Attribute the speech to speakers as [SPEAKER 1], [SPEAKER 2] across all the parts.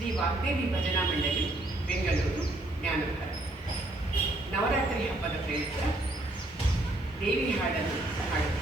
[SPEAKER 1] ಶ್ರೀ ವಾಗ್ದೇವಿ ಭಜನಾ ಮಂಡಳಿ ಬೆಂಗಳೂರು ಜ್ಞಾನಪರ ನವರಾತ್ರಿ ಹಬ್ಬದ ಪ್ರಯುಕ್ತ ದೇವಿ ಹಾಡನ್ನು ಹಾಡುತ್ತೇವೆ.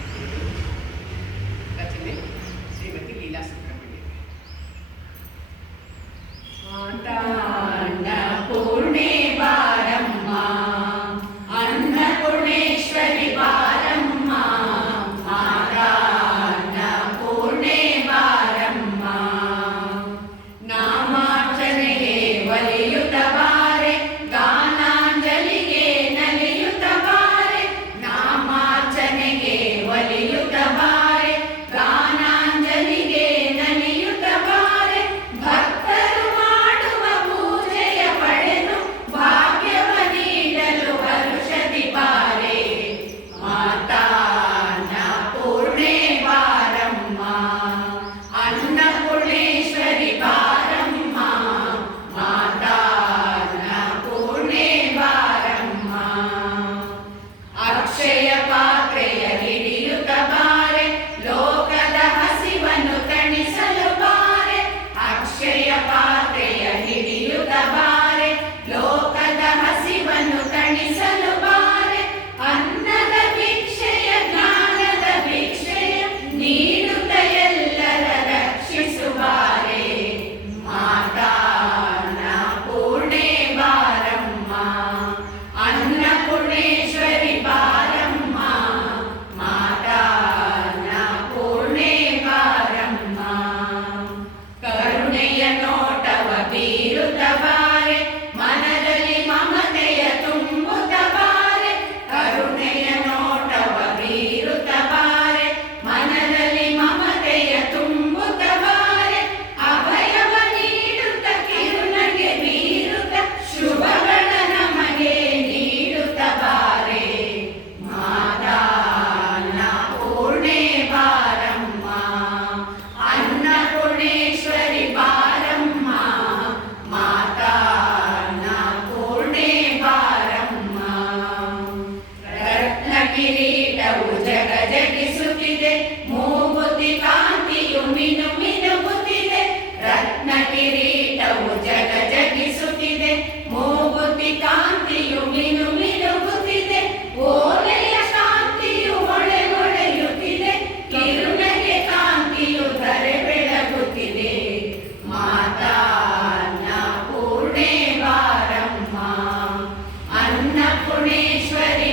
[SPEAKER 1] अन्नपूर्णेश्वरि